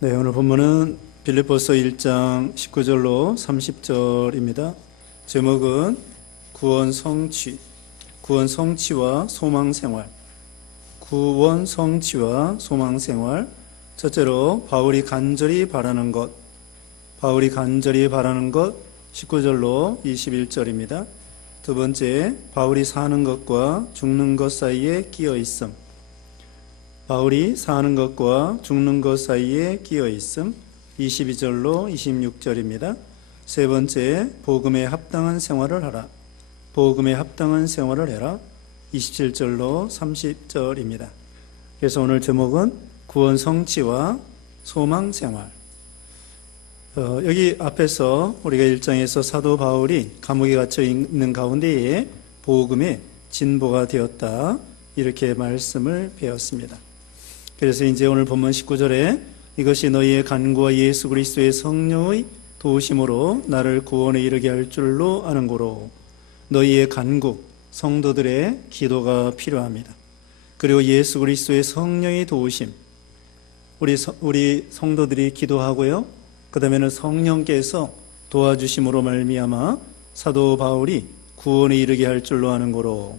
네, 오늘 본문은 빌립보서 1장 19절로 30절입니다. 제목은 구원 성취와 소망 생활. 구원 성취와 소망 생활. 첫째로 바울이 간절히 바라는 것. 19절로 21절입니다. 두 번째, 바울이 사는 것과 죽는 것 사이에 끼어 있음. 바울이 사는 것과 죽는 것 사이에 끼어 있음. 22절로 26절입니다. 세 번째, 복음에 합당한 생활을 하라. 복음에 합당한 생활을 해라. 27절로 30절입니다. 그래서 오늘 제목은 구원 성취와 소망 생활. 여기 앞에서 우리가 1장에서 사도 바울이 감옥에 갇혀 있는 가운데에 복음의 진보가 되었다, 이렇게 말씀을 배웠습니다. 그래서 이제 오늘 본문 19절에 이것이 너희의 간구와 예수 그리스도의 성령의 도우심으로 나를 구원에 이르게 할 줄로 아는 고로. 너희의 간구, 성도들의 기도가 필요합니다. 그리고 예수 그리스도의 성령의 도우심, 우리 성도들이 기도하고요, 그 다음에는 성령께서 도와주심으로 말미암아 사도 바울이 구원에 이르게 할 줄로 아는 고로.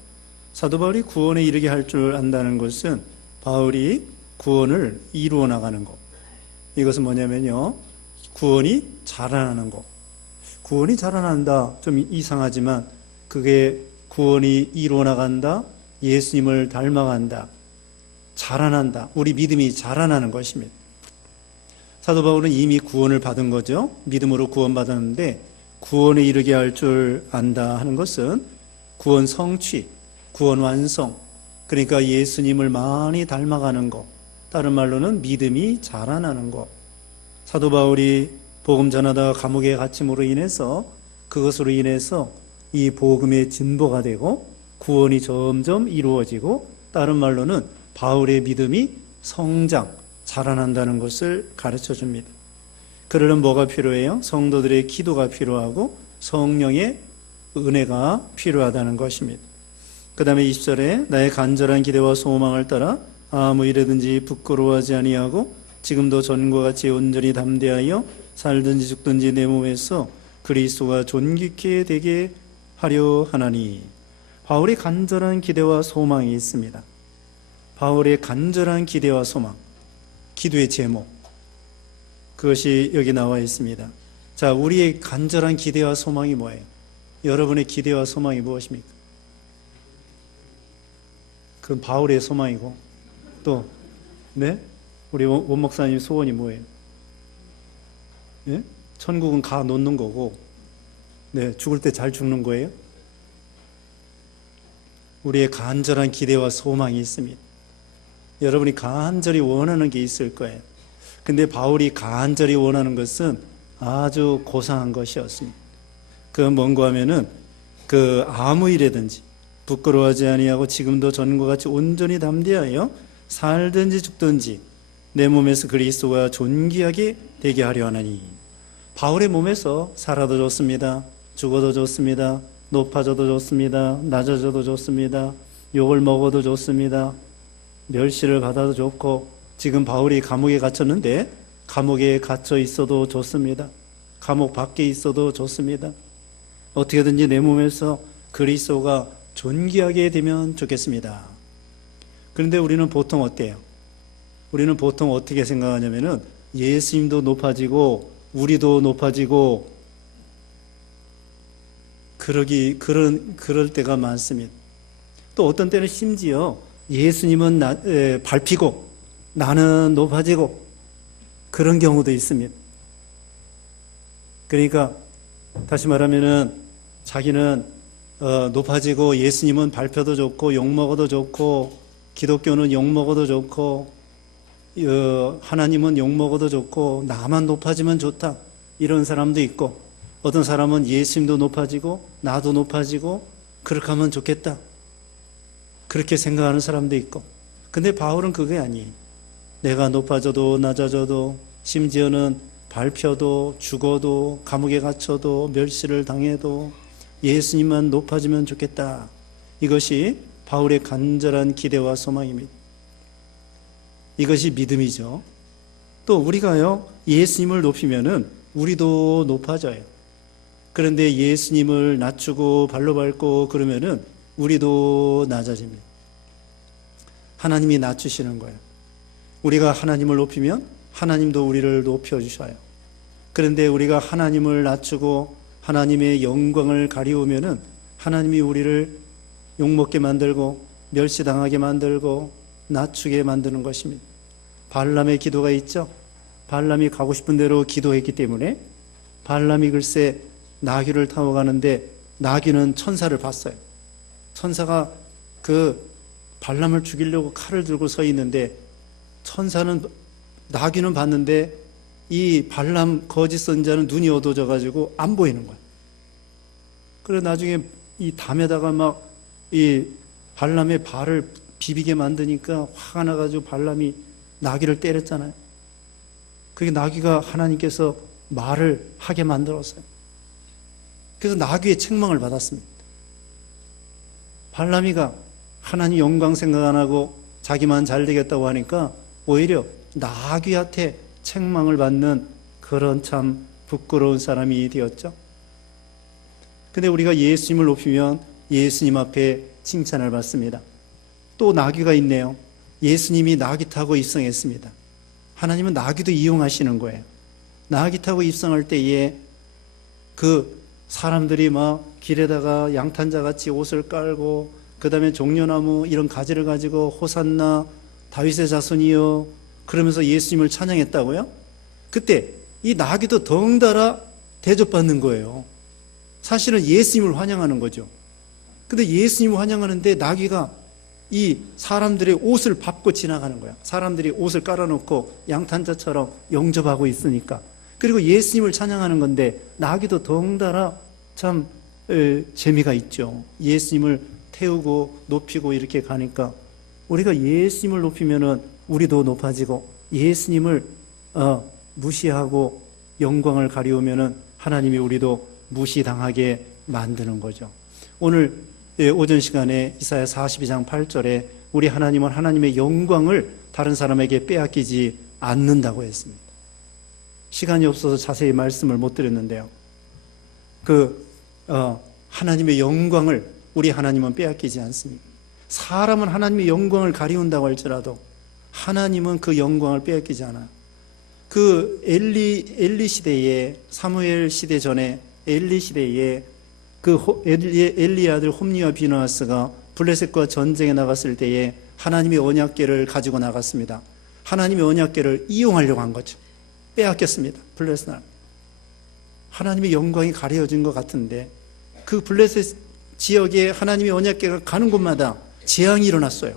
사도 바울이 구원에 이르게 할 줄 안다는 것은 바울이 구원을 이루어 나가는 것. 이것은 뭐냐면요, 구원이 자라나는 것. 구원이 자라난다, 좀 이상하지만 그게 구원이 이루어 나간다, 예수님을 닮아간다, 자라난다, 우리 믿음이 자라나는 것입니다. 사도 바울은 이미 구원을 받은 거죠. 믿음으로 구원받았는데 구원에 이르게 할 줄 안다 하는 것은 구원 성취, 구원 완성, 그러니까 예수님을 많이 닮아가는 것, 다른 말로는 믿음이 자라나는 것. 사도 바울이 복음 전하다가 감옥에 갇힘으로 인해서, 그것으로 인해서 이 복음의 진보가 되고 구원이 점점 이루어지고, 다른 말로는 바울의 믿음이 성장, 자라난다는 것을 가르쳐 줍니다. 그러려면 뭐가 필요해요? 성도들의 기도가 필요하고 성령의 은혜가 필요하다는 것입니다. 그 다음에 20절에 나의 간절한 기대와 소망을 따라 아무 일에든지 부끄러워하지 아니하고 지금도 전과 같이 온전히 담대하여 살든지 죽든지 내 몸에서 그리스도가 존귀케 되게 하려 하나니. 바울의 간절한 기대와 소망이 있습니다. 바울의 간절한 기대와 소망, 기도의 제목, 그것이 여기 나와 있습니다. 자, 우리의 간절한 기대와 소망이 뭐예요? 여러분의 기대와 소망이 무엇입니까? 그건 바울의 소망이고, 또 네? 우리 원 목사님 소원이 뭐예요? 네? 천국은 가 놓는 거고, 네, 죽을 때 잘 죽는 거예요? 우리의 간절한 기대와 소망이 있습니다. 여러분이 간절히 원하는 게 있을 거예요. 근데 바울이 간절히 원하는 것은 아주 고상한 것이었습니다. 그건 뭔가 하면은 아무 일에든지 부끄러워하지 아니하고 지금도 전과 같이 온전히 담대하여 살든지 죽든지 내 몸에서 그리스도가 존귀하게 되게 하려 하나니. 바울의 몸에서 살아도 좋습니다, 죽어도 좋습니다, 높아져도 좋습니다, 낮아져도 좋습니다, 욕을 먹어도 좋습니다, 멸시를 받아도 좋고, 지금 바울이 감옥에 갇혔는데 감옥에 갇혀 있어도 좋습니다. 감옥 밖에 있어도 좋습니다. 어떻게든지 내 몸에서 그리스도가 존귀하게 되면 좋겠습니다. 그런데 우리는 보통 어때요? 우리는 보통 어떻게 생각하냐면은 예수님도 높아지고 우리도 높아지고 그럴 때가 많습니다. 또 어떤 때는 심지어 예수님은 밟히고 나는 높아지고 그런 경우도 있습니다. 그러니까 다시 말하면은 자기는 높아지고 예수님은 밟혀도 좋고 욕먹어도 좋고 기독교는 욕먹어도 좋고 하나님은 욕먹어도 좋고 나만 높아지면 좋다, 이런 사람도 있고, 어떤 사람은 예수님도 높아지고 나도 높아지고 그렇게 하면 좋겠다, 그렇게 생각하는 사람도 있고. 근데 바울은 그게 아니에요. 내가 높아져도 낮아져도 심지어는 밟혀도 죽어도 감옥에 갇혀도 멸시를 당해도 예수님만 높아지면 좋겠다, 이것이 바울의 간절한 기대와 소망입니다. 이것이 믿음이죠. 또 우리가요, 예수님을 높이면은 우리도 높아져요. 그런데 예수님을 낮추고 발로 밟고 그러면은 우리도 낮아집니다. 하나님이 낮추시는 거예요. 우리가 하나님을 높이면 하나님도 우리를 높여주셔요. 그런데 우리가 하나님을 낮추고 하나님의 영광을 가리우면은 하나님이 우리를 욕먹게 만들고 멸시당하게 만들고 낮추게 만드는 것입니다. 발람의 기도가 있죠. 발람이 가고 싶은 대로 기도했기 때문에 발람이 글쎄 나귀를 타고 가는데 나귀는 천사를 봤어요. 천사가 그 발람을 죽이려고 칼을 들고 서 있는데 나귀는 봤는데 이 발람 거짓 선자는 눈이 어두워져 가지고 안 보이는 거예요. 그래 나중에 이 담에다가 막 이 발람의 발을 비비게 만드니까 화가 나가지고 발람이 나귀를 때렸잖아요. 그게 나귀가 하나님께서 말을 하게 만들었어요. 그래서 나귀의 책망을 받았습니다. 발람이가 하나님 영광 생각 안 하고 자기만 잘 되겠다고 하니까 오히려 나귀한테 책망을 받는 그런 참 부끄러운 사람이 되었죠. 근데 우리가 예수님을 높이면 예수님 앞에 칭찬을 받습니다. 또 나귀가 있네요. 예수님이 나귀 타고 입성했습니다. 하나님은 나귀도 이용하시는 거예요. 나귀 타고 입성할 때에 그 사람들이 막 길에다가 양탄자 같이 옷을 깔고 그 다음에 종려나무 이런 가지를 가지고 호산나 다윗의 자손이여 그러면서 예수님을 찬양했다고요? 그때 이 나귀도 덩달아 대접받는 거예요. 사실은 예수님을 환영하는 거죠. 근데 예수님을 환영하는데 나귀가 이 사람들의 옷을 밟고 지나가는 거야. 사람들이 옷을 깔아놓고 양탄자처럼 영접하고 있으니까. 그리고 예수님을 찬양하는 건데 나귀도 덩달아 참 재미가 있죠. 예수님을 태우고 높이고 이렇게 가니까 우리가 예수님을 높이면은 우리도 높아지고 예수님을 무시하고 영광을 가리우면은 하나님이 우리도 무시당하게 만드는 거죠. 오늘 오전 시간에 이사야 42장 8절에 우리 하나님은 하나님의 영광을 다른 사람에게 빼앗기지 않는다고 했습니다. 시간이 없어서 자세히 말씀을 못 드렸는데요. 하나님의 영광을 우리 하나님은 빼앗기지 않습니다. 사람은 하나님의 영광을 가리운다고 할지라도 하나님은 그 영광을 빼앗기지 않아요. 그 엘리 시대에 사무엘 시대 전에 엘리 시대에 엘리의 아들 홈니와 비느하스가 블레셋과 전쟁에 나갔을 때에 하나님의 언약궤를 가지고 나갔습니다. 하나님의 언약궤를 이용하려고 한 거죠. 빼앗겼습니다. 블레셋 하나님의 영광이 가려진 것 같은데 그 블레셋 지역에 하나님의 언약궤가 가는 곳마다 재앙이 일어났어요.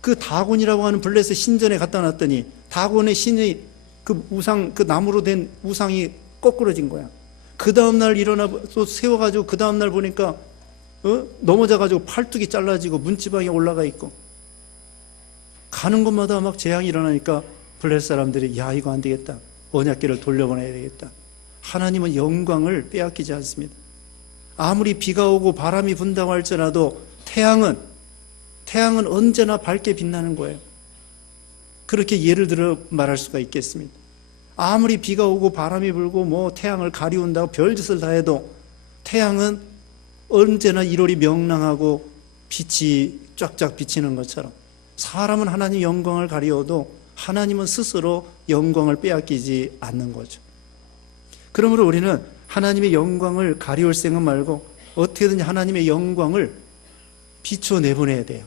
그 다곤이라고 하는 블레셋 신전에 갖다 놨더니 다곤의 신의 그 우상, 그 나무로 된 우상이 거꾸러진 거야. 그 다음날 일어나 또 세워가지고 그 다음날 보니까 넘어져가지고 팔뚝이 잘라지고 문지방에 올라가 있고 가는 곳마다 막 재앙이 일어나니까 블레셋 사람들이 야 이거 안 되겠다. 언약궤를 돌려보내야 되겠다. 하나님은 영광을 빼앗기지 않습니다. 아무리 비가 오고 바람이 분다고 할지라도 태양은 언제나 밝게 빛나는 거예요. 그렇게 예를 들어 말할 수가 있겠습니다. 아무리 비가 오고 바람이 불고 뭐 태양을 가리운다고 별짓을 다 해도 태양은 언제나 일월이 명랑하고 빛이 쫙쫙 비치는 것처럼 사람은 하나님 영광을 가리워도 하나님은 스스로 영광을 빼앗기지 않는 거죠. 그러므로 우리는 하나님의 영광을 가리울 생각 말고 어떻게든 하나님의 영광을 비춰내보내야 돼요.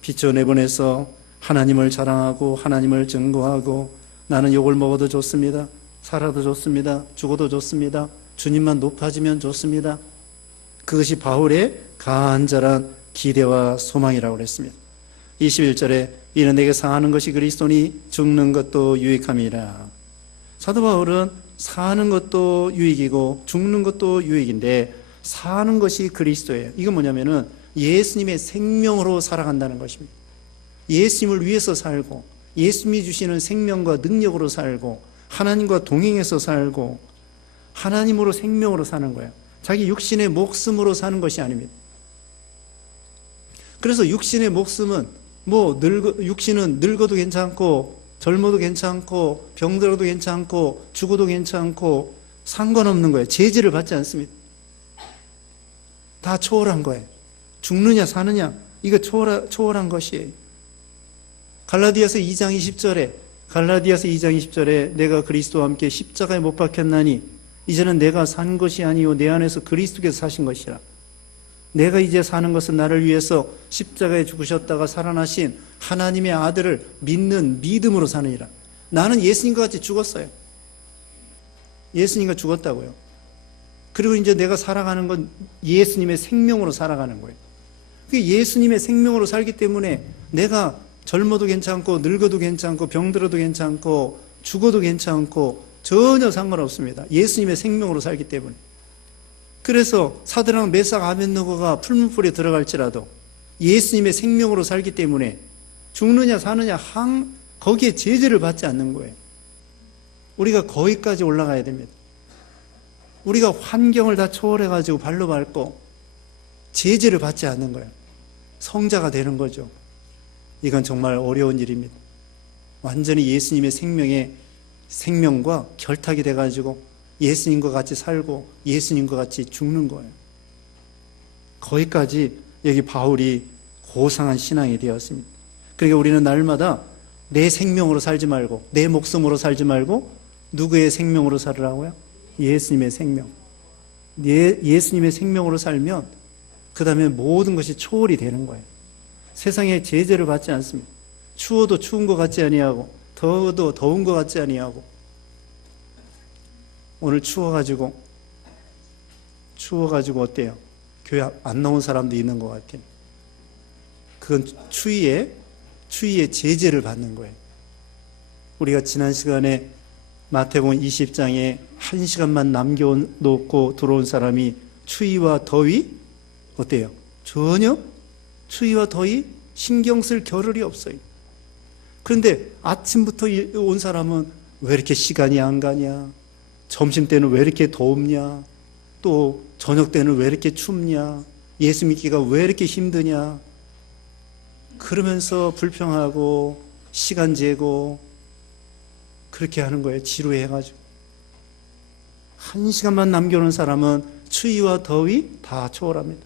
비춰내보내서 하나님을 자랑하고 하나님을 증거하고 나는 욕을 먹어도 좋습니다. 살아도 좋습니다. 죽어도 좋습니다. 주님만 높아지면 좋습니다. 그것이 바울의 간절한 기대와 소망이라고 그랬습니다. 21절에 이는 내게 사는 것이 그리스도니 죽는 것도 유익함이라. 사도 바울은 사는 것도 유익이고 죽는 것도 유익인데 사는 것이 그리스도예요. 이건 뭐냐면은 예수님의 생명으로 살아간다는 것입니다. 예수님을 위해서 살고 예수님이 주시는 생명과 능력으로 살고 하나님과 동행해서 살고 하나님으로 생명으로 사는 거예요. 자기 육신의 목숨으로 사는 것이 아닙니다. 그래서 육신의 목숨은 육신은 늙어도 괜찮고 젊어도 괜찮고 병들어도 괜찮고 죽어도 괜찮고 상관없는 거예요. 제재를 받지 않습니다. 다 초월한 거예요. 죽느냐 사느냐 이거 초월한 것이에요. 갈라디아서 2장 20절에 내가 그리스도와 함께 십자가에 못 박혔나니 이제는 내가 산 것이 아니요 내 안에서 그리스도께서 사신 것이라. 내가 이제 사는 것은 나를 위해서 십자가에 죽으셨다가 살아나신 하나님의 아들을 믿는 믿음으로 사느니라. 나는 예수님과 같이 죽었어요. 예수님과 죽었다고요. 그리고 이제 내가 살아가는 건 예수님의 생명으로 살아가는 거예요. 예수님의 생명으로 살기 때문에 내가 젊어도 괜찮고 늙어도 괜찮고 병들어도 괜찮고 죽어도 괜찮고 전혀 상관없습니다. 예수님의 생명으로 살기 때문에. 그래서 사드락 메삭 아벳느고가 풀무불에 들어갈지라도 예수님의 생명으로 살기 때문에 죽느냐 사느냐 거기에 제재를 받지 않는 거예요. 우리가 거기까지 올라가야 됩니다. 우리가 환경을 다 초월해가지고 발로 밟고 제재를 받지 않는 거예요. 성자가 되는 거죠. 이건 정말 어려운 일입니다. 완전히 예수님의 생명과 결탁이 돼가지고 예수님과 같이 살고 예수님과 같이 죽는 거예요. 거기까지 여기 바울이 고상한 신앙이 되었습니다. 그러니까 우리는 날마다 내 생명으로 살지 말고 내 목숨으로 살지 말고 누구의 생명으로 살으라고요? 예수님의 생명. 예수님의 생명으로 살면 그 다음에 모든 것이 초월이 되는 거예요. 세상에 제재를 받지 않습니다. 추워도 추운 것 같지 아니하고 더워도 더운 것 같지 아니하고. 오늘 추워가지고 어때요? 교회 안 나온 사람도 있는 것 같아요. 그건 추위에 제재를 받는 거예요. 우리가 지난 시간에 마태복음 20장에 1시간만 남겨놓고 들어온 사람이 추위와 더위 어때요? 전혀 추위와 더위 신경 쓸 겨를이 없어요. 그런데 아침부터 온 사람은 왜 이렇게 시간이 안 가냐? 점심 때는 왜 이렇게 덥냐? 또 저녁 때는 왜 이렇게 춥냐? 예수 믿기가 왜 이렇게 힘드냐? 그러면서 불평하고 시간 재고 그렇게 하는 거예요. 지루해가지고. 1시간만 남겨놓은 사람은 추위와 더위 다 초월합니다.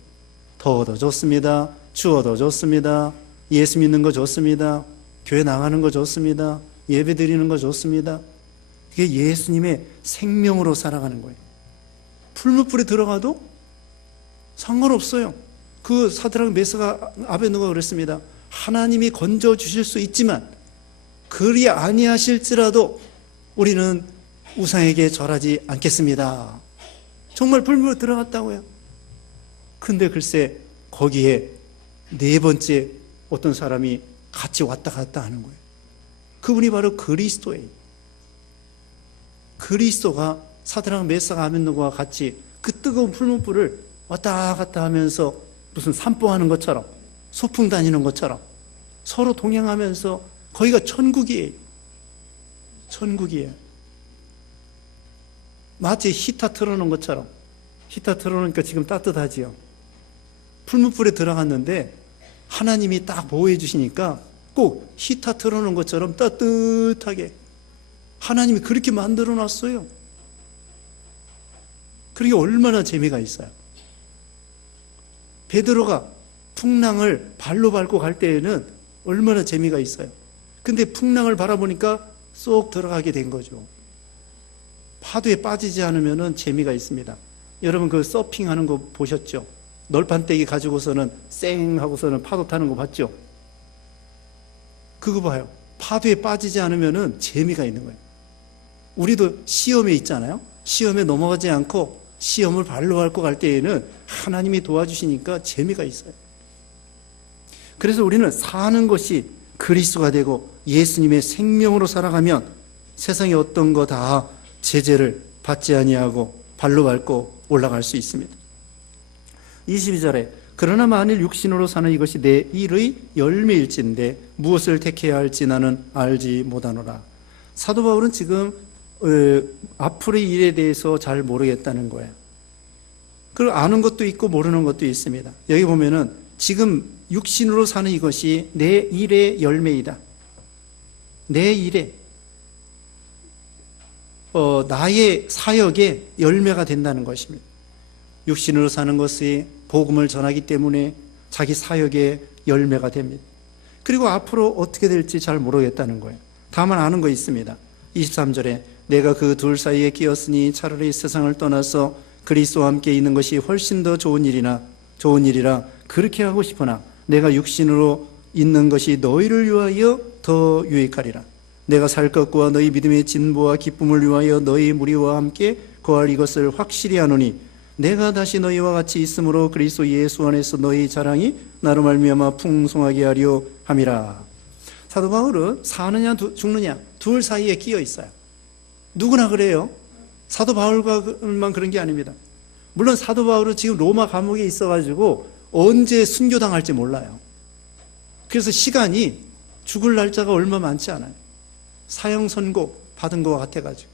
더워도 좋습니다. 추워도 좋습니다. 예수 믿는 거 좋습니다. 교회 나가는 거 좋습니다. 예배 드리는 거 좋습니다. 그게 예수님의 생명으로 살아가는 거예요. 풀무불에 들어가도 상관없어요. 그 사드락 메삭 아벳느고가 그랬습니다. 하나님이 건져 주실 수 있지만 그리 아니하실지라도 우리는 우상에게 절하지 않겠습니다. 정말 불물에 들어갔다고요. 근데 글쎄 거기에 네 번째 어떤 사람이 같이 왔다 갔다 하는 거예요. 그분이 바로 그리스도예요. 그리스도가 사드락 메삭 아벳느고와 같이 그 뜨거운 풀무불을 왔다 갔다 하면서 무슨 산보하는 것처럼 소풍 다니는 것처럼 서로 동행하면서 거기가 천국이에요. 천국이에요. 마치 히터 틀어놓은 것처럼. 히터 틀어놓으니까 지금 따뜻하지요. 풀무불에 들어갔는데 하나님이 딱 보호해 주시니까 꼭 히터 틀어놓은 것처럼 따뜻하게 하나님이 그렇게 만들어 놨어요. 그게 얼마나 재미가 있어요. 베드로가 풍랑을 발로 밟고 갈 때에는 얼마나 재미가 있어요. 근데 풍랑을 바라보니까 쏙 들어가게 된 거죠. 파도에 빠지지 않으면 재미가 있습니다. 여러분 그 서핑하는 거 보셨죠? 널판떼기 가지고서는 쌩 하고서는 파도 타는 거 봤죠? 그거 봐요. 파도에 빠지지 않으면 재미가 있는 거예요. 우리도 시험에 있잖아요. 시험에 넘어가지 않고 시험을 발로 밟고 갈 때에는 하나님이 도와주시니까 재미가 있어요. 그래서 우리는 사는 것이 그리스도가 되고 예수님의 생명으로 살아가면 세상의 어떤 거 다 제재를 받지 아니하고 발로 밟고 올라갈 수 있습니다. 22절에 그러나 만일 육신으로 사는 이것이 내 일의 열매일진데 무엇을 택해야 할지 나는 알지 못하노라. 사도 바울은 지금 앞으로의 일에 대해서 잘 모르겠다는 거예요. 그리고 아는 것도 있고 모르는 것도 있습니다. 여기 보면은 지금 육신으로 사는 이것이 내 일의 열매이다. 내 일에 나의 사역의 열매가 된다는 것입니다. 육신으로 사는 것이 복음을 전하기 때문에 자기 사역의 열매가 됩니다. 그리고 앞으로 어떻게 될지 잘 모르겠다는 거예요. 다만 아는 거 있습니다. 23절에 내가 그 둘 사이에 끼었으니 차라리 세상을 떠나서 그리스도와 함께 있는 것이 훨씬 더 좋은 일이라 그렇게 하고 싶으나 내가 육신으로 있는 것이 너희를 위하여 더 유익하리라. 내가 살 것과 너희 믿음의 진보와 기쁨을 위하여 너희 무리와 함께 거할 이것을 확실히 아노니 내가 다시 너희와 같이 있으므로 그리스도 예수 안에서 너희 자랑이 나로 말미암아 풍성하게 하려 함이라. 사도 바울은 사느냐 죽느냐 둘 사이에 끼어 있어요. 누구나 그래요. 사도 바울만 그런 게 아닙니다. 물론 사도 바울은 지금 로마 감옥에 있어가지고 언제 순교당할지 몰라요. 그래서 시간이 죽을 날짜가 얼마 많지 않아요. 사형 선고 받은 것 같아가지고.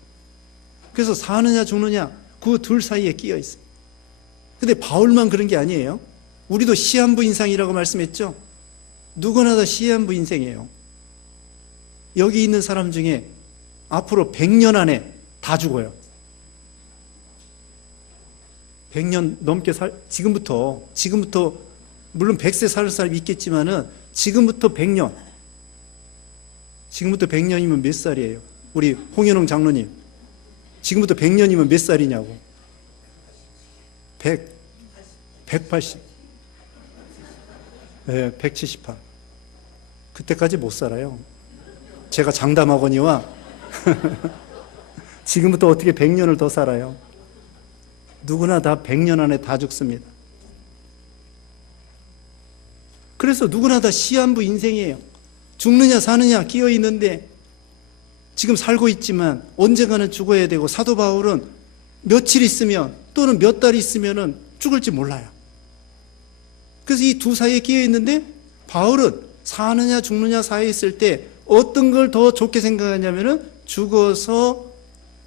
그래서 사느냐 죽느냐 그 둘 사이에 끼어 있어요. 근데 바울만 그런 게 아니에요. 우리도 시한부 인생이라고 말씀했죠. 누구나 다 시한부 인생이에요. 여기 있는 사람 중에 앞으로 100년 안에 다 죽어요. 100년 넘게 지금부터 물론 100세 살 사람이 있겠지만은 지금부터 100년이면 몇 살이에요? 우리 홍현웅 장로님 지금부터 100년이면 몇 살이냐고. 180 네, 178 그때까지 못 살아요. 제가 장담하거니와 지금부터 어떻게 100년을 더 살아요? 누구나 다 100년 안에 다 죽습니다. 그래서 누구나 다 시한부 인생이에요. 죽느냐 사느냐 끼어 있는데 지금 살고 있지만 언젠가는 죽어야 되고, 사도 바울은 며칠 있으면 또는 몇 달 있으면 죽을지 몰라요. 그래서 이 두 사이에 끼어 있는데 바울은 사느냐 죽느냐 사이에 있을 때 어떤 걸 더 좋게 생각하냐면은 죽어서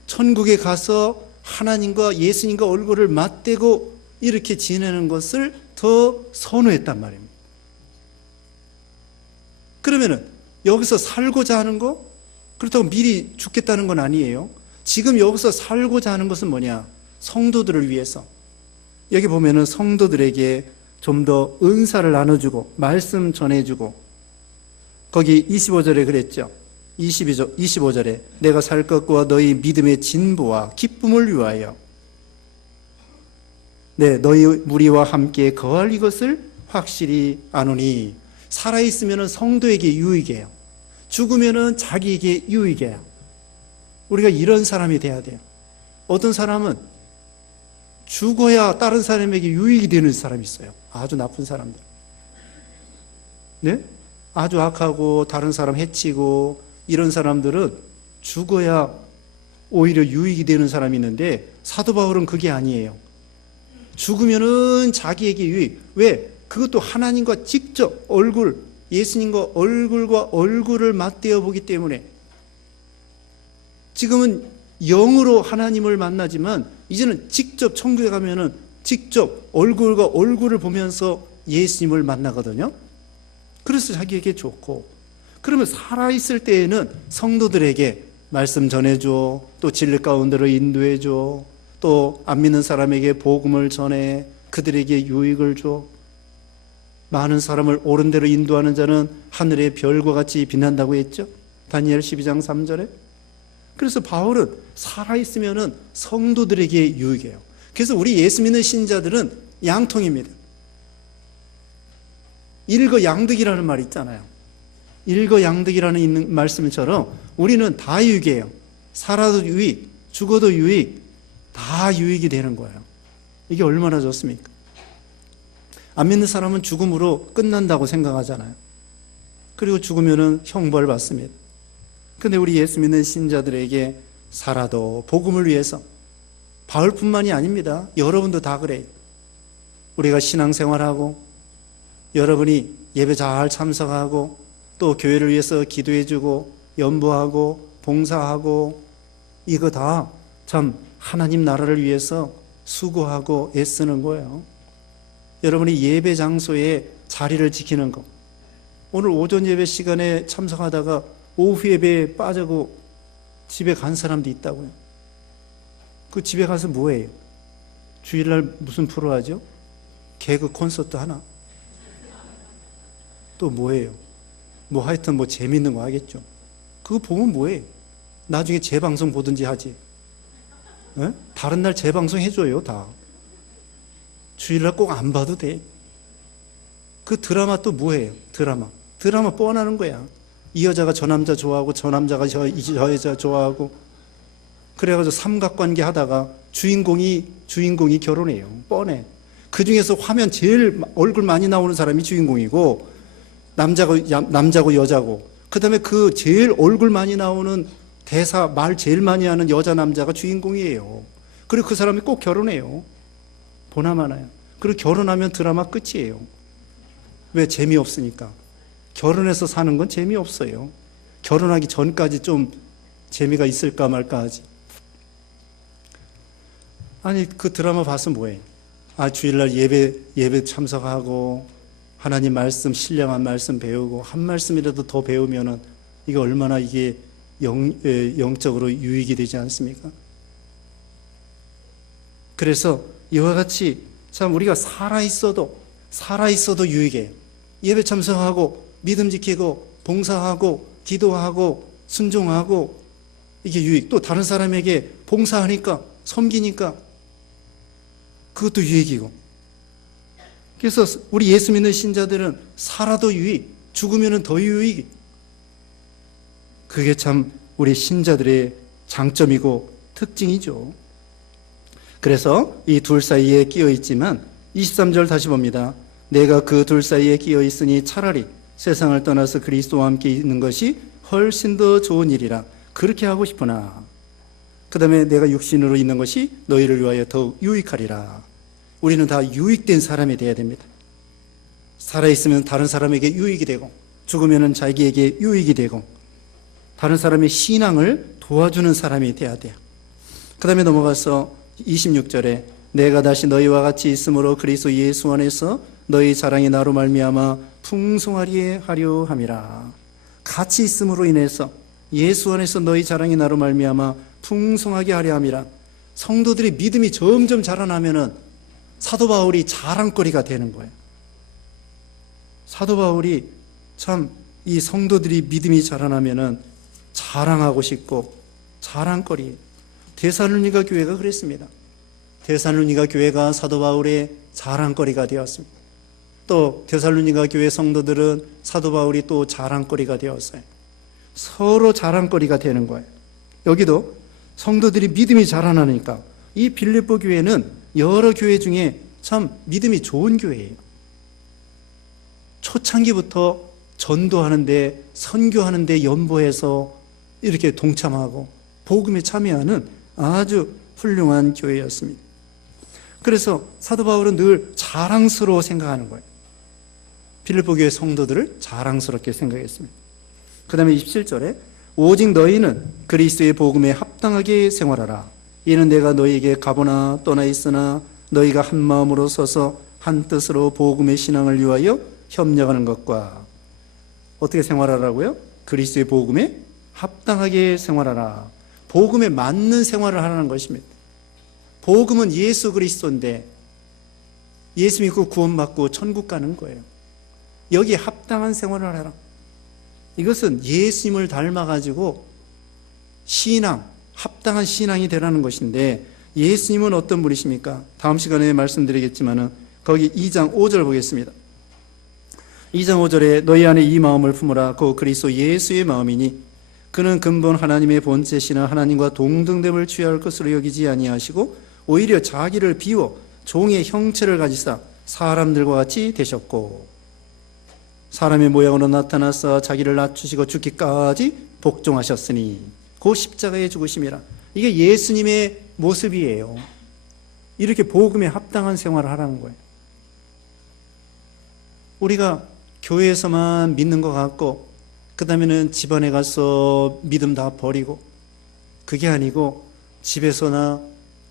천국에 가서 하나님과 예수님과 얼굴을 맞대고 이렇게 지내는 것을 더 선호했단 말입니다. 그러면은 여기서 살고자 하는 거, 그렇다고 미리 죽겠다는 건 아니에요. 지금 여기서 살고자 하는 것은 뭐냐? 성도들을 위해서. 여기 보면은 성도들에게 좀 더 은사를 나눠주고 말씀 전해주고, 거기 25절에 그랬죠. 25절에 내가 살 것과 너희 믿음의 진보와 기쁨을 위하여 너희 무리와 함께 거할 이것을 확실히 아노니. 살아있으면 성도에게 유익이에요. 죽으면 자기에게 유익이에요. 우리가 이런 사람이 돼야 돼요. 어떤 사람은 죽어야 다른 사람에게 유익이 되는 사람이 있어요. 아주 나쁜 사람들. 네? 아주 악하고 다른 사람 해치고 이런 사람들은 죽어야 오히려 유익이 되는 사람이 있는데, 사도 바울은 그게 아니에요. 죽으면은 자기에게 유익. 왜? 그것도 하나님과 직접 예수님과 얼굴과 얼굴을 맞대어 보기 때문에. 지금은 영으로 하나님을 만나지만 이제는 직접 천국에 가면은 직접 얼굴과 얼굴을 보면서 예수님을 만나거든요. 그래서 자기에게 좋고, 그러면 살아있을 때에는 성도들에게 말씀 전해줘, 또 진리 가운데로 인도해줘, 또 안 믿는 사람에게 복음을 전해 그들에게 유익을 줘. 많은 사람을 옳은 대로 인도하는 자는 하늘의 별과 같이 빛난다고 했죠. 다니엘 12장 3절에. 그래서 바울은 살아있으면 성도들에게 유익해요. 그래서 우리 예수 믿는 신자들은 양통입니다. 일거양득이라는 말이 있잖아요. 일거양득이라는 말씀처럼 우리는 다 유익이에요. 살아도 유익, 죽어도 유익, 다 유익이 되는 거예요. 이게 얼마나 좋습니까? 안 믿는 사람은 죽음으로 끝난다고 생각하잖아요. 그리고 죽으면 형벌 받습니다. 근데 우리 예수 믿는 신자들에게 살아도 복음을 위해서, 바울뿐만이 아닙니다. 여러분도 다 그래요. 우리가 신앙생활하고 여러분이 예배 잘 참석하고 또 교회를 위해서 기도해주고 연보하고 봉사하고, 이거 다 참 하나님 나라를 위해서 수고하고 애쓰는 거예요. 여러분이 예배 장소에 자리를 지키는 거, 오늘 오전 예배 시간에 참석하다가 오후 예배에 빠지고 집에 간 사람도 있다고요. 그 집에 가서 뭐해요? 주일날 무슨 프로 하죠? 개그 콘서트 하나? 또 뭐해요? 뭐 하여튼 뭐 재밌는 거 하겠죠. 그거 보면 뭐해? 나중에 재방송 보든지 하지. 에? 다른 날 재방송 해줘요, 다. 주일날 꼭 안 봐도 돼. 그 드라마 또 뭐해요? 드라마 뻔하는 거야. 이 여자가 저 남자 좋아하고 저 남자가 저 여자 좋아하고 그래가지고 삼각관계 하다가 주인공이 결혼해요. 뻔해. 그 중에서 화면 제일 얼굴 많이 나오는 사람이 주인공이고 남자고 여자고 그 다음에 그 제일 얼굴 많이 나오는 대사 말 제일 많이 하는 여자 남자가 주인공이에요. 그리고 그 사람이 꼭 결혼해요. 보나 마나요. 그리고 결혼하면 드라마 끝이에요. 왜? 재미없으니까. 결혼해서 사는 건 재미없어요. 결혼하기 전까지 좀 재미가 있을까 말까 하지. 아니 그 드라마 봐서 뭐해? 주일날 예배 참석하고 하나님 말씀 신령한 말씀 배우고 한 말씀이라도 더 배우면은 이게 얼마나 이게 영적으로 유익이 되지 않습니까? 그래서 이와 같이 참 우리가 살아있어도 유익해요. 예배 참석하고 믿음 지키고 봉사하고 기도하고 순종하고 이게 유익. 또 다른 사람에게 봉사하니까 섬기니까 그것도 유익이고. 그래서 우리 예수 믿는 신자들은 살아도 유익, 죽으면 더 유익. 그게 참 우리 신자들의 장점이고 특징이죠. 그래서 이 둘 사이에 끼어 있지만 23절 다시 봅니다. 내가 그 둘 사이에 끼어 있으니 차라리 세상을 떠나서 그리스도와 함께 있는 것이 훨씬 더 좋은 일이라. 그렇게 하고 싶으나 그 다음에 내가 육신으로 있는 것이 너희를 위하여 더욱 유익하리라. 우리는 다 유익된 사람이 되어야 됩니다. 살아있으면 다른 사람에게 유익이 되고 죽으면 자기에게 유익이 되고 다른 사람의 신앙을 도와주는 사람이 되어야 돼요. 그 다음에 넘어가서 26절에 내가 다시 너희와 같이 있으므로 그리스도 예수 안에서 너희 자랑이 나로 말미암아 풍성하리에 하려 함이라. 같이 있음으로 인해서 예수 안에서 너희 자랑이 나로 말미암아 풍성하게 하려 함이라. 성도들이 믿음이 점점 자라나면은 사도 바울이 자랑거리가 되는 거예요. 사도 바울이 참 이 성도들이 믿음이 자라나면은 자랑하고 싶고 자랑거리. 데살로니가 교회가 그랬습니다. 데살로니가 교회가 사도 바울의 자랑거리가 되었습니다. 또 데살로니가 교회 성도들은 사도 바울이 또 자랑거리가 되었어요. 서로 자랑거리가 되는 거예요. 여기도 성도들이 믿음이 자라나니까 이 빌립보 교회는 여러 교회 중에 참 믿음이 좋은 교회예요. 초창기부터 전도하는데 선교하는데 연보해서 이렇게 동참하고 복음에 참여하는 아주 훌륭한 교회였습니다. 그래서 사도 바울은 늘 자랑스러워 생각하는 거예요. 빌립보 교회 성도들을 자랑스럽게 생각했습니다. 그 다음에 27절에 오직 너희는 그리스도의 복음에 합당하게 생활하라. 이는 내가 너희에게 가보나 떠나 있으나 너희가 한 마음으로 서서 한 뜻으로 복음의 신앙을 위하여 협력하는 것과 어떻게 생활하라고요? 그리스도의 복음에 합당하게 생활하라. 복음에 맞는 생활을 하라는 것입니다. 복음은 예수 그리스도인데 예수 믿고 구원받고 천국 가는 거예요. 여기에 합당한 생활을 하라. 이것은 예수님을 닮아가지고 신앙, 합당한 신앙이 되라는 것인데 예수님은 어떤 분이십니까? 다음 시간에 말씀드리겠지만은 거기 2장 5절 보겠습니다. 2장 5절에 너희 안에 이 마음을 품으라. 그 그리스도 예수의 마음이니 그는 근본 하나님의 본체시나 하나님과 동등됨을 취할 것으로 여기지 아니하시고 오히려 자기를 비워 종의 형체를 가지사 사람들과 같이 되셨고 사람의 모양으로 나타나서 자기를 낮추시고 죽기까지 복종하셨으니 그 십자가의 죽으심이라. 이게 예수님의 모습이에요. 이렇게 복음에 합당한 생활을 하라는 거예요. 우리가 교회에서만 믿는 것 같고 그 다음에는 집안에 가서 믿음 다 버리고 그게 아니고 집에서나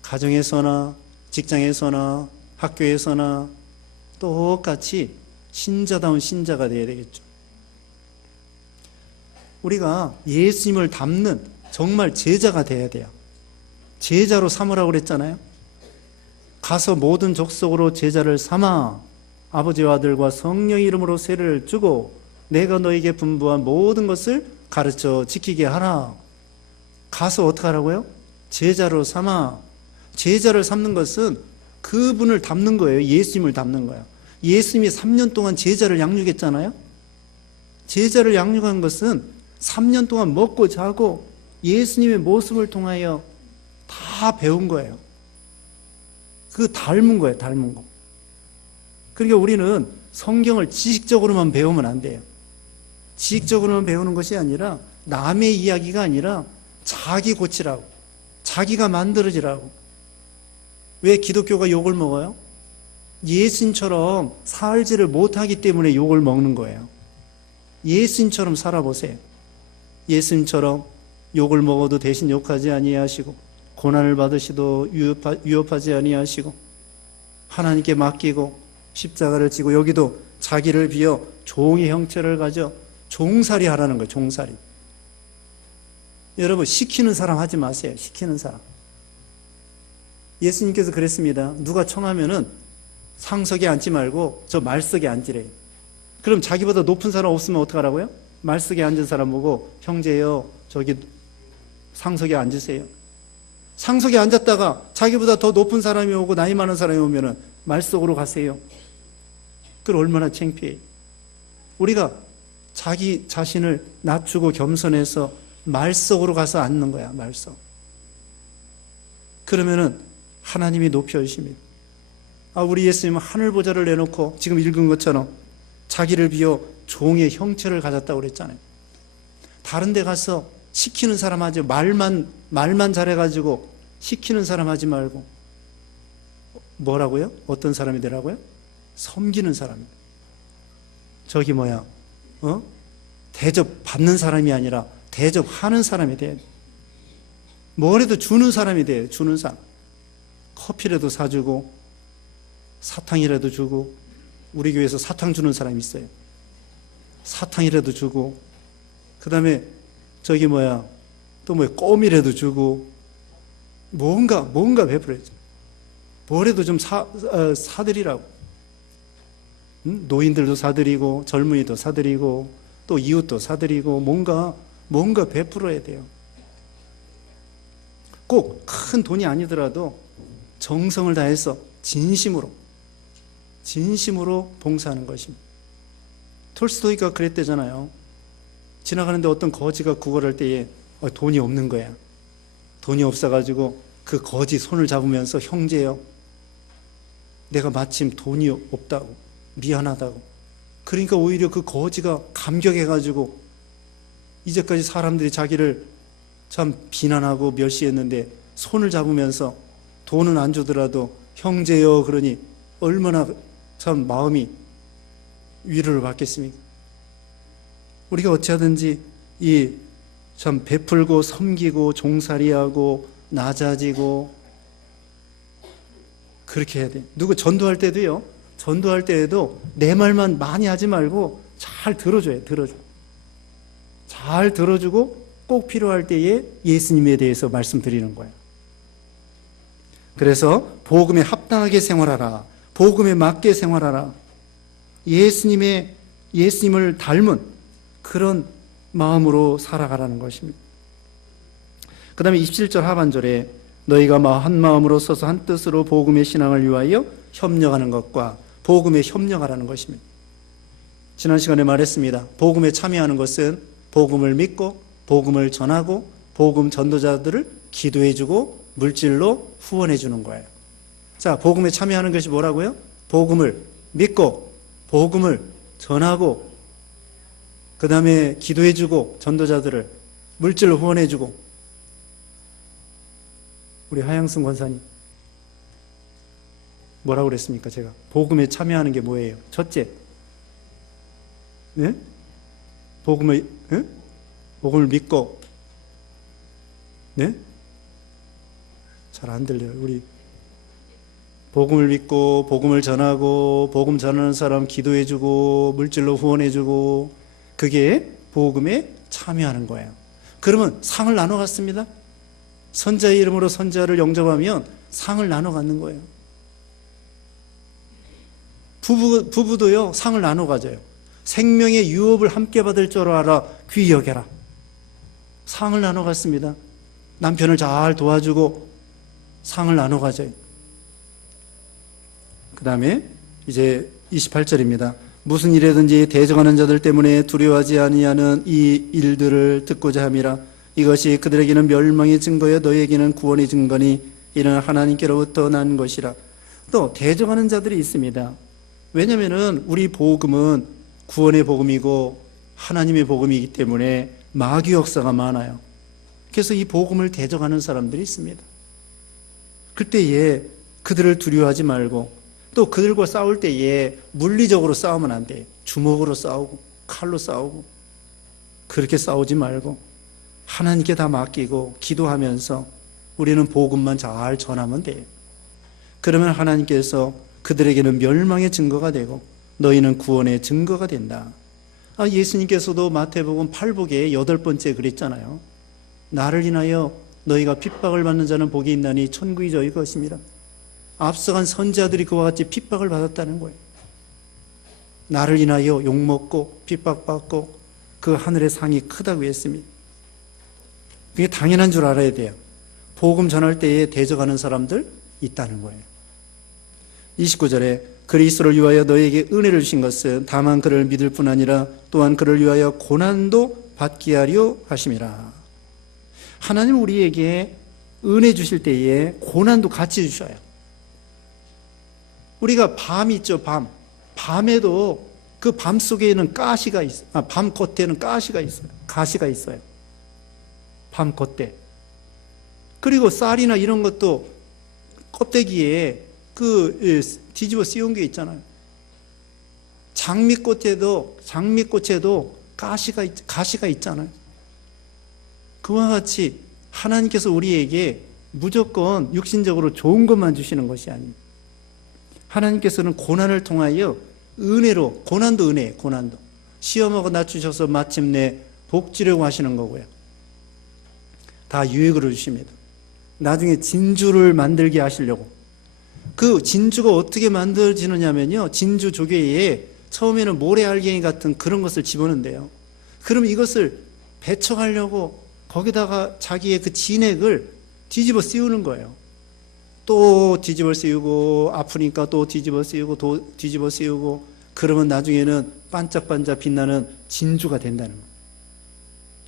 가정에서나 직장에서나 학교에서나 똑같이 신자다운 신자가 되어야 되겠죠. 우리가 예수님을 닮는 정말 제자가 돼야 돼요. 제자로 삼으라고 그랬잖아요. 가서 모든 족속으로 제자를 삼아 아버지와 아들과 성령의 이름으로 세례를 주고 내가 너에게 분부한 모든 것을 가르쳐 지키게 하라. 가서 어떻게 하라고요? 제자로 삼아. 제자를 삼는 것은 그분을 닮는 거예요. 예수님을 닮는 거예요. 예수님이 3년 동안 제자를 양육했잖아요. 제자를 양육한 것은 3년 동안 먹고 자고 예수님의 모습을 통하여 다 배운 거예요. 그 닮은 거예요. 닮은 거. 그러니까 우리는 성경을 지식적으로만 배우면 안 돼요. 지식적으로만 배우는 것이 아니라 남의 이야기가 아니라 자기 고치라고, 자기가 만들어지라고. 왜 기독교가 욕을 먹어요? 예수님처럼 살지를 못하기 때문에 욕을 먹는 거예요. 예수님처럼 살아보세요. 예수님처럼 욕을 먹어도 대신 욕하지 아니하시고 고난을 받으시도 위협하지 아니하시고 하나님께 맡기고 십자가를 지고 여기도 자기를 비어 종의 형체를 가져 종살이 하라는 거예요. 종살이. 여러분, 시키는 사람 하지 마세요. 시키는 사람. 예수님께서 그랬습니다. 누가 청하면은 상석에 앉지 말고 저 말석에 앉으래요. 그럼 자기보다 높은 사람 없으면 어떡하라고요? 말석에 앉은 사람 보고 형제요, 저기 상석에 앉으세요. 상석에 앉았다가 자기보다 더 높은 사람이 오고 나이 많은 사람이 오면은 말석으로 가세요. 그럼 얼마나 창피해요. 우리가 자기 자신을 낮추고 겸손해서 말석으로 가서 앉는 거야. 말석. 그러면은 하나님이 높여주십니다. 우리 예수님은 하늘 보좌를 내놓고 지금 읽은 것처럼 자기를 비워 종의 형체를 가졌다고 그랬잖아요. 다른 데 가서 시키는 사람 하지, 말만 잘해가지고 시키는 사람 하지 말고 뭐라고요? 어떤 사람이 되라고요? 섬기는 사람입니다. 저기 대접받는 사람이 아니라 대접하는 사람이 돼야 돼. 뭐라도 주는 사람이 돼요. 주는 사람. 커피라도 사주고 사탕이라도 주고, 우리 교회에서 사탕 주는 사람이 있어요. 사탕이라도 주고, 그 다음에 또 껌이라도 주고, 뭔가 베풀어야죠. 뭐라도 좀 사드리라고. 노인들도 사드리고 젊은이도 사드리고 또 이웃도 사드리고 뭔가 베풀어야 돼요. 꼭 큰 돈이 아니더라도 정성을 다해서 진심으로 봉사하는 것입니다. 톨스토이가 그랬대잖아요. 지나가는데 어떤 거지가 구걸할 때에 돈이 없는 거야. 돈이 없어가지고 그 거지 손을 잡으면서 형제요, 내가 마침 돈이 없다고, 미안하다고. 그러니까 오히려 그 거지가 감격해가지고 이제까지 사람들이 자기를 참 비난하고 멸시했는데 손을 잡으면서 돈은 안 주더라도 형제요 그러니 얼마나 참 마음이 위로를 받겠습니까? 우리가 어찌하든지 이 참 베풀고 섬기고 종살이하고 낮아지고 그렇게 해야 돼. 누구 전도할 때도요. 전도할 때에도 내 말만 많이 하지 말고 잘 들어줘요. 잘 들어주고 꼭 필요할 때에 예수님에 대해서 말씀드리는 거예요. 그래서 복음에 합당하게 생활하라. 복음에 맞게 생활하라. 예수님을 닮은 그런 마음으로 살아가라는 것입니다. 그 다음에 27절 하반절에 너희가 한 마음으로 서서 한 뜻으로 복음의 신앙을 위하여 협력하는 것과 복음에 협력하라는 것입니다. 지난 시간에 말했습니다. 복음에 참여하는 것은 복음을 믿고 복음을 전하고 복음 전도자들을 기도해주고 물질로 후원해주는 거예요. 자, 복음에 참여하는 것이 뭐라고요? 복음을 믿고 복음을 전하고 그 다음에 기도해주고 전도자들을 물질로 후원해주고. 우리 하양승 권사님 뭐라고 그랬습니까? 제가 복음에 참여하는 게 뭐예요? 첫째, 네? 복음을 믿고, 네? 잘 안 들려요. 우리 복음을 믿고 복음을 전하고 복음 전하는 사람 기도해주고 물질로 후원해주고, 그게 복음에 참여하는 거예요. 그러면 상을 나눠 갖습니다. 선자의 이름으로 선자를 영접하면 상을 나눠 갖는 거예요. 부부도요, 상을 나눠 가져요. 생명의 유업을 함께 받을 줄 알아 귀히 여겨라. 상을 나눠 갖습니다. 남편을 잘 도와주고 상을 나눠 가져요. 그 다음에 이제 28절입니다. 무슨 일에든지 대적하는 자들 때문에 두려워하지 아니하는 이 일들을 듣고자 함이라. 이것이 그들에게는 멸망의 증거여 너희에게는 구원의 증거니 이는 하나님께로부터 난 것이라. 또 대적하는 자들이 있습니다. 왜냐하면 우리 복음은 구원의 복음이고 하나님의 복음이기 때문에 마귀 역사가 많아요. 그래서 이 복음을 대적하는 사람들이 있습니다. 그때에 그들을 두려워하지 말고, 또 그들과 싸울 때에 물리적으로 싸우면 안 돼요. 주먹으로 싸우고 칼로 싸우고 그렇게 싸우지 말고 하나님께 다 맡기고 기도하면서 우리는 복음만 잘 전하면 돼요. 그러면 하나님께서 그들에게는 멸망의 증거가 되고 너희는 구원의 증거가 된다. 예수님께서도 마태복음 8복에 8번째 그랬잖아요. 나를 인하여 너희가 핍박을 받는 자는 복이 있나니 천국이 저희 것입니다. 앞서간 선지자들이 그와 같이 핍박을 받았다는 거예요. 나를 인하여 욕먹고 핍박받고 그 하늘의 상이 크다고 했습니다. 그게 당연한 줄 알아야 돼요. 복음 전할 때에 대적하는 사람들 있다는 거예요. 29절에 그리스도를 위하여 너희에게 은혜를 주신 것은 다만 그를 믿을 뿐 아니라 또한 그를 위하여 고난도 받게 하려 하심이라. 하나님 우리에게 은혜 주실 때에 고난도 같이 주셔요. 우리가 밤 있죠, 밤. 밤에도 그 밤 속에는 가시가 있어요. 밤 겉에는 가시가 있어요. 가시가 있어요. 밤 겉에. 그리고 쌀이나 이런 것도 껍데기에 뒤집어 씌운 게 있잖아요. 장미꽃에도 가시가 있잖아요. 그와 같이 하나님께서 우리에게 무조건 육신적으로 좋은 것만 주시는 것이 아닙니다. 하나님께서는 고난을 통하여 은혜로, 고난도 은혜예요. 고난도 시험하고 낮추셔서 마침내 복 주려고 하시는 거고요. 다 유익으로 주십니다. 나중에 진주를 만들게 하시려고. 그 진주가 어떻게 만들어지느냐면요, 진주 조개에 처음에는 모래알갱이 같은 그런 것을 집어넣는데요. 그럼 이것을 배척하려고 거기다가 자기의 그 진액을 뒤집어 씌우는 거예요. 또 뒤집어 씌우고, 아프니까 또 뒤집어 씌우고, 또 뒤집어 씌우고, 그러면 나중에는 반짝반짝 빛나는 진주가 된다는 거예요.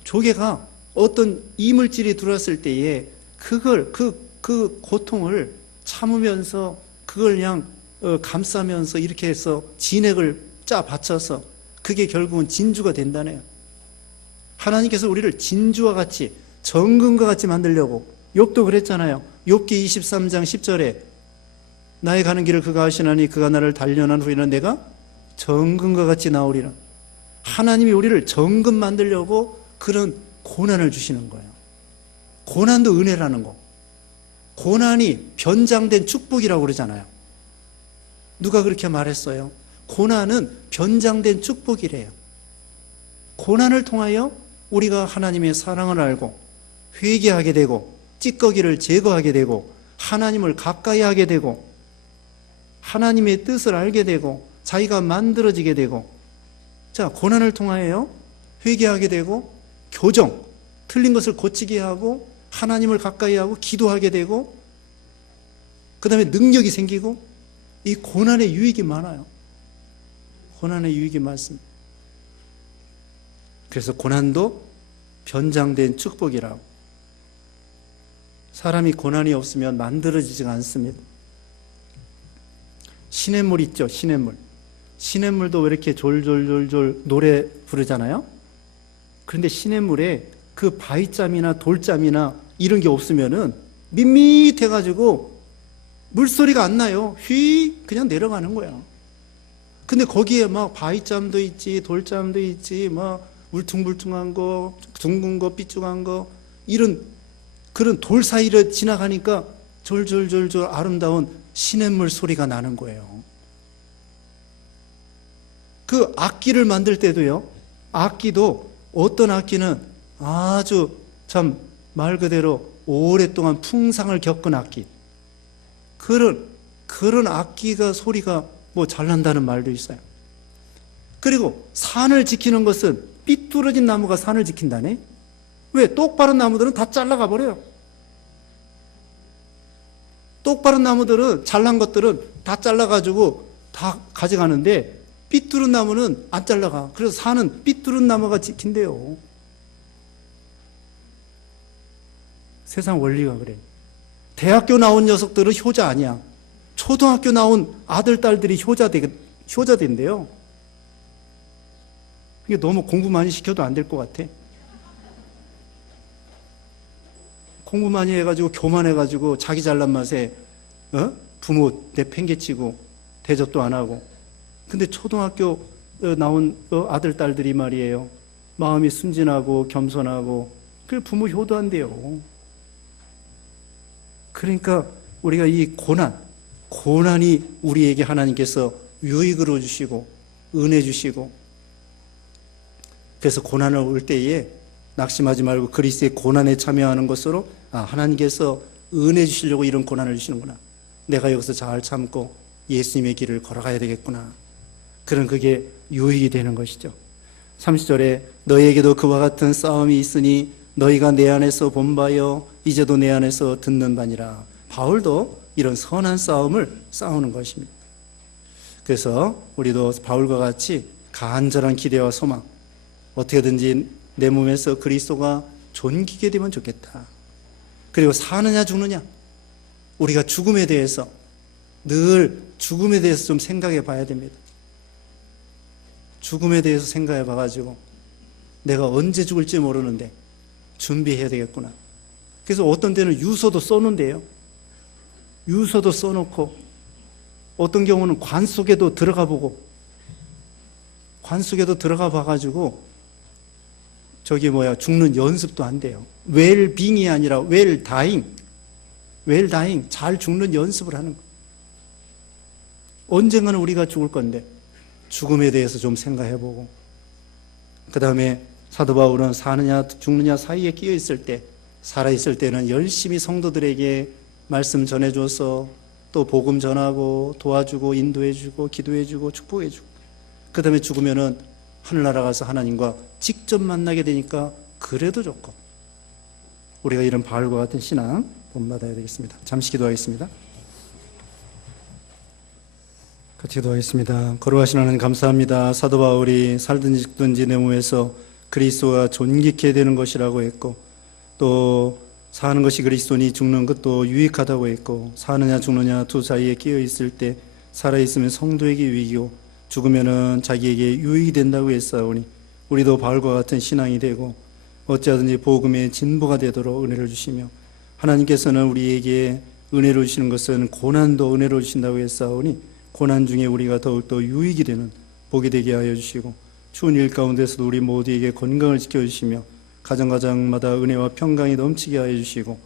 조개가 어떤 이물질이 들어왔을 때에 그걸, 그 고통을 참으면서 그걸 그냥 감싸면서 이렇게 해서 진액을 짜 받쳐서 그게 결국은 진주가 된다네요. 하나님께서 우리를 진주와 같이, 정금과 같이 만들려고. 욥도 그랬잖아요. 욥기 23장 10절에 나의 가는 길을 그가 아시나니 그가 나를 단련한 후에는 내가 정금과 같이 나오리라. 하나님이 우리를 정금 만들려고 그런 고난을 주시는 거예요. 고난도 은혜라는 거. 고난이 변장된 축복이라고 그러잖아요. 누가 그렇게 말했어요? 고난은 변장된 축복이래요. 고난을 통하여 우리가 하나님의 사랑을 알고 회개하게 되고 찌꺼기를 제거하게 되고 하나님을 가까이 하게 되고 하나님의 뜻을 알게 되고 자기가 만들어지게 되고, 자, 고난을 통하여 회개하게 되고 교정, 틀린 것을 고치게 하고 하나님을 가까이 하고 기도하게 되고, 그 다음에 능력이 생기고, 이 고난의 유익이 많아요. 고난의 유익이 많습니다. 그래서 고난도 변장된 축복이라고. 사람이 고난이 없으면 만들어지지가 않습니다. 시냇물 있죠, 시냇물. 시냇물도 왜 이렇게 졸졸졸졸 노래 부르잖아요? 그런데 시냇물에 그 바위짬이나 돌짬이나 이런 게 없으면은 밋밋해가지고 물소리가 안 나요. 그냥 내려가는 거야. 근데 거기에 막 바위짬도 있지, 돌짬도 있지, 막 울퉁불퉁한 거, 둥근 거, 삐죽한 거, 그런 돌 사이를 지나가니까 졸졸졸졸 아름다운 시냇물 소리가 나는 거예요. 그 악기를 만들 때도요, 악기도 어떤 악기는 아주 참 말 그대로 오랫동안 풍상을 겪은 악기, 그런 악기가 소리가 뭐 잘 난다는 말도 있어요. 그리고 산을 지키는 것은 삐뚤어진 나무가 산을 지킨다네. 왜? 똑바른 나무들은 다 잘라가 버려요. 똑바른 나무들은, 잘난 것들은 다 잘라가지고 다 가져가는데 삐뚤은 나무는 안 잘라가. 그래서 산은 삐뚤은 나무가 지킨대요. 세상 원리가 그래. 대학교 나온 녀석들은 효자 아니야. 초등학교 나온 아들, 딸들이 효자된대요. 이게 너무 공부 많이 시켜도 안 될 것 같아. 공부 많이 해가지고 교만해가지고 자기 잘난 맛에 부모 내팽개치고 대접도 안 하고. 근데 초등학교 나온 아들, 딸들이 말이에요. 마음이 순진하고 겸손하고 그 부모 효도한대요. 그러니까 우리가 이 고난이 우리에게 하나님께서 유익으로 주시고 은혜 주시고, 그래서 고난을 올 때에 낙심하지 말고 그리스도의 고난에 참여하는 것으로 하나님께서 은혜 주시려고 이런 고난을 주시는구나. 내가 여기서 잘 참고 예수님의 길을 걸어가야 되겠구나. 그런 그게 유익이 되는 것이죠. 30절에 너희에게도 그와 같은 싸움이 있으니 너희가 내 안에서 본 바여 이제도 내 안에서 듣는 바니라. 바울도 이런 선한 싸움을 싸우는 것입니다. 그래서 우리도 바울과 같이 간절한 기대와 소망, 어떻게든지 내 몸에서 그리스도가 존귀게 되면 좋겠다. 그리고 사느냐 죽느냐, 우리가 죽음에 대해서 늘 죽음에 대해서 좀 생각해 봐야 됩니다. 죽음에 대해서 생각해 봐가지고 내가 언제 죽을지 모르는데 준비해야 되겠구나. 그래서 어떤 데는 유서도 써놓은데요. 유서도 써놓고 어떤 경우는 관 속에도 들어가 보고, 관 속에도 들어가 봐가지고 죽는 연습도 한대요. 웰빙이 아니라 웰다잉, 잘 죽는 연습을 하는 거. 언젠가는 우리가 죽을 건데 죽음에 대해서 좀 생각해보고, 그 다음에 사도 바울은 사느냐 죽느냐 사이에 끼어 있을 때, 살아있을 때는 열심히 성도들에게 말씀 전해줘서 또 복음 전하고 도와주고 인도해주고 기도해주고 축복해주고, 그 다음에 죽으면은 하늘나라 가서 하나님과 직접 만나게 되니까 그래도 좋고, 우리가 이런 바울과 같은 신앙 본받아야 되겠습니다. 잠시 기도하겠습니다. 같이 기도하겠습니다. 거룩하신 하나님 감사합니다. 사도 바울이 살든지 죽든지 내 몸에서 그리스도가 존귀케 되는 것이라고 했고, 또 사는 것이 그리스도니 죽는 것도 유익하다고 했고, 사느냐 죽느냐 두 사이에 끼어 있을 때 살아있으면 성도에게 유익이고 죽으면은 자기에게 유익이 된다고 했사오니, 우리도 바울과 같은 신앙이 되고 어찌하든지 복음의 진보가 되도록 은혜를 주시며, 하나님께서는 우리에게 은혜로 주시는 것은 고난도 은혜로 주신다고 했사오니 고난 중에 우리가 더욱더 유익이 되는 복이 되게 하여 주시고, 추운 일 가운데서도 우리 모두에게 건강을 지켜주시며 가정마다 은혜와 평강이 넘치게 하여 주시고,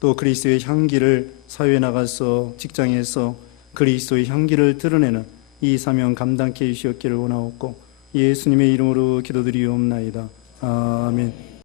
또 그리스도의 향기를 사회에 나가서 직장에서 그리스도의 향기를 드러내는 이 사명 감당케 해주시옵기를 원하옵고 예수님의 이름으로 기도드리옵나이다. 아멘.